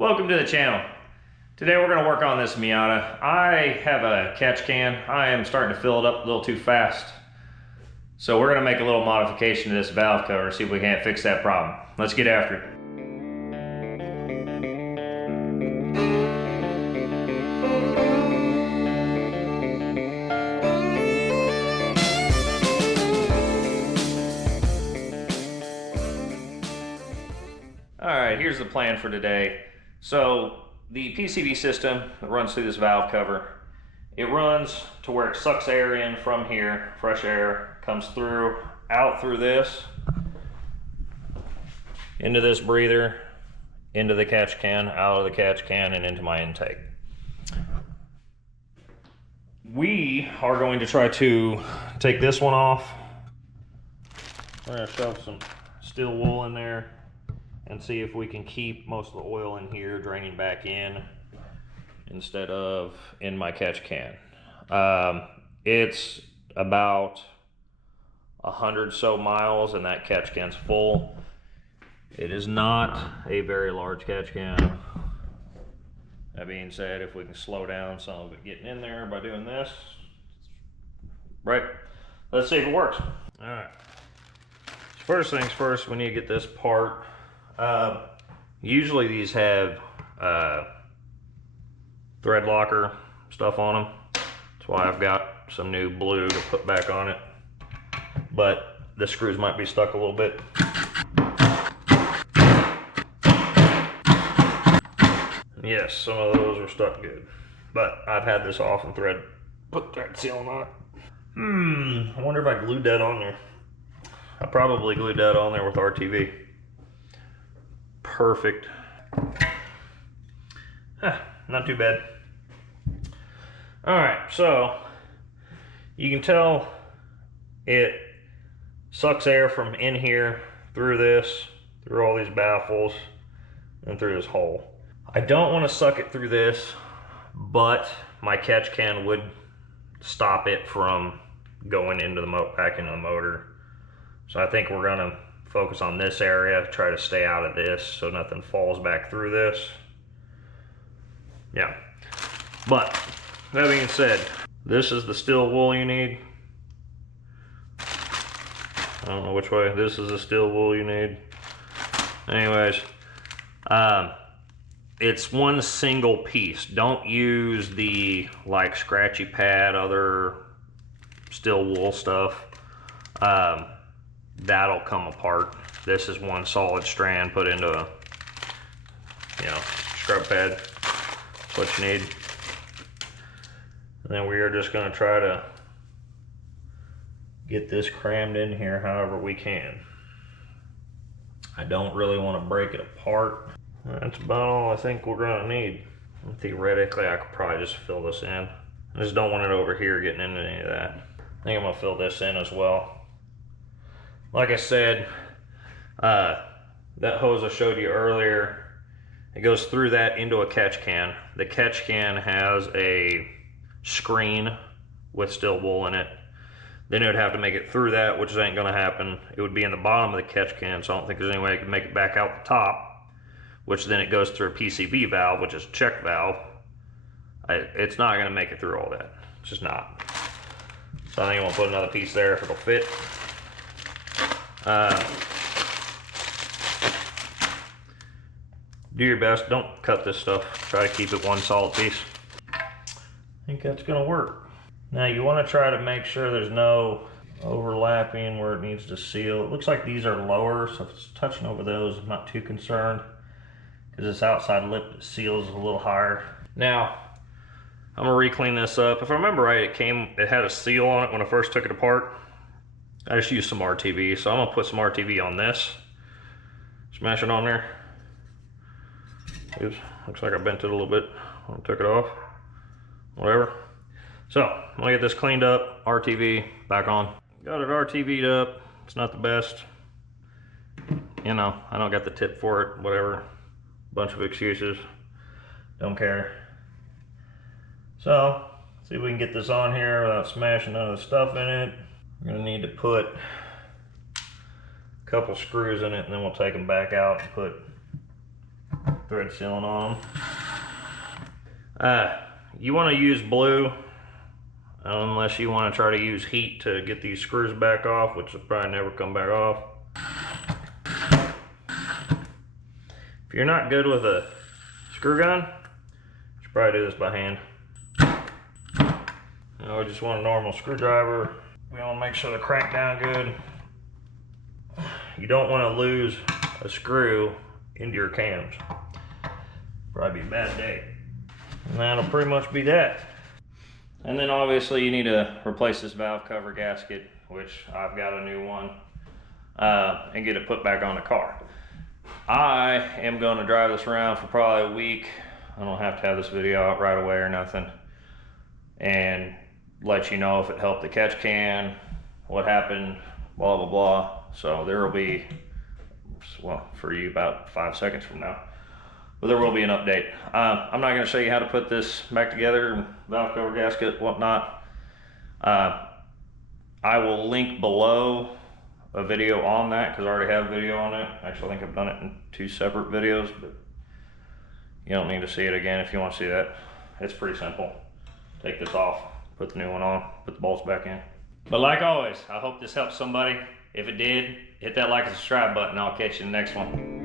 Welcome to the channel. Today we're going to work on this Miata. I have a catch can. I am starting to fill it up a little too fast. So we're going to make a little modification to this valve cover, see if we can't fix that problem. Let's get after it. Alright, here's the plan for today. So the PCV system that runs through this valve cover, it runs to where it sucks air in from here, fresh air comes through, out through this, into this breather, into the catch can, out of the catch can, and into my intake. We are going to try to take this one off. We're going to shove some steel wool in there and see if we can keep most of the oil in here draining back in instead of in my catch can. It's about 100 so miles and that catch can's full. It is not a very large catch can. That being said, if we can slow down some of it getting in there by doing this, right? Let's see if it works. All right. First things first, we need to get this part. Usually these have thread locker stuff on them. That's why I've got some new blue to put back on it. But the screws might be stuck a little bit. Yes, some of those are stuck good. But I've had this off and put thread sealing on it. I wonder if I glued that on there. I probably glued that on there with RTV. Perfect. Not too bad. Alright, so you can tell it sucks air from in here through this, through all these baffles, and through this hole. I don't want to suck it through this, but my catch can would stop it from going into the back into the motor. So I think we're gonna focus on this area, try to stay out of this so nothing falls back through this. Yeah, but that being said, this is the steel wool you need. I don't know which way. This is the steel wool you need. Anyways, it's one single piece. Don't use the like scratchy pad, other steel wool stuff. That'll come apart. This is one solid strand put into a, scrub pad. That's what you need. And then we are just going to try to get this crammed in here however we can. I don't really want to break it apart. That's about all I think we're going to need. Theoretically, I could probably just fill this in. I just don't want it over here getting into any of that. I think I'm going to fill this in as well. Like I said, that hose I showed you earlier, it goes through that into a catch can. The catch can has a screen with steel wool in it. Then it would have to make it through that, which ain't gonna happen. It would be in the bottom of the catch can, so I don't think there's any way I can make it back out the top, which then it goes through a PCV valve, which is a check valve. It's not gonna make it through all that. It's just not. So I think I'm gonna put another piece there if it'll fit. Do your best, don't cut this stuff. Try to keep it one solid piece. I think that's gonna work. Now you want to try to make sure there's no overlapping where it needs to seal. It looks like these are lower, so if it's touching over those, I'm not too concerned because this outside lip seals a little higher. Now I'm gonna re-clean this up. If I remember right, it had a seal on it when I first took it apart. I just used some RTV, so I'm gonna put some RTV on this. Smash it on there. Oops, looks like I bent it a little bit when I took it off. Whatever. So, I'm gonna get this cleaned up, RTV back on. Got it RTV'd up. It's not the best. I don't got the tip for it, whatever. Bunch of excuses. Don't care. So, see if we can get this on here without smashing none of the stuff in it. We're gonna need to put a couple screws in it and then we'll take them back out and put thread sealing on them. You want to use blue unless you want to try to use heat to get these screws back off, which will probably never come back off. If you're not good with a screw gun, you should probably do this by hand. We just want a normal screwdriver. We want to make sure they're cranked down good. You don't want to lose a screw into your cams. Probably be a bad day. And that'll pretty much be that. And then obviously you need to replace this valve cover gasket, which I've got a new one, and get it put back on the car. I am going to drive this around for probably a week. I don't have to have this video out right away or nothing. And let you know if it helped the catch can, what happened, blah, blah, blah. So there will be, well, for you about 5 seconds from now, but there will be an update. I'm not gonna show you how to put this back together, valve cover gasket, whatnot. I will link below a video on that because I already have a video on it. Actually, I think I've done it in 2 separate videos, but you don't need to see it again if you want to see that. It's pretty simple. Take this off, put the new one on, put the bolts back in. But like always, I hope this helps somebody. If it did, hit that like and subscribe button. I'll catch you in the next one.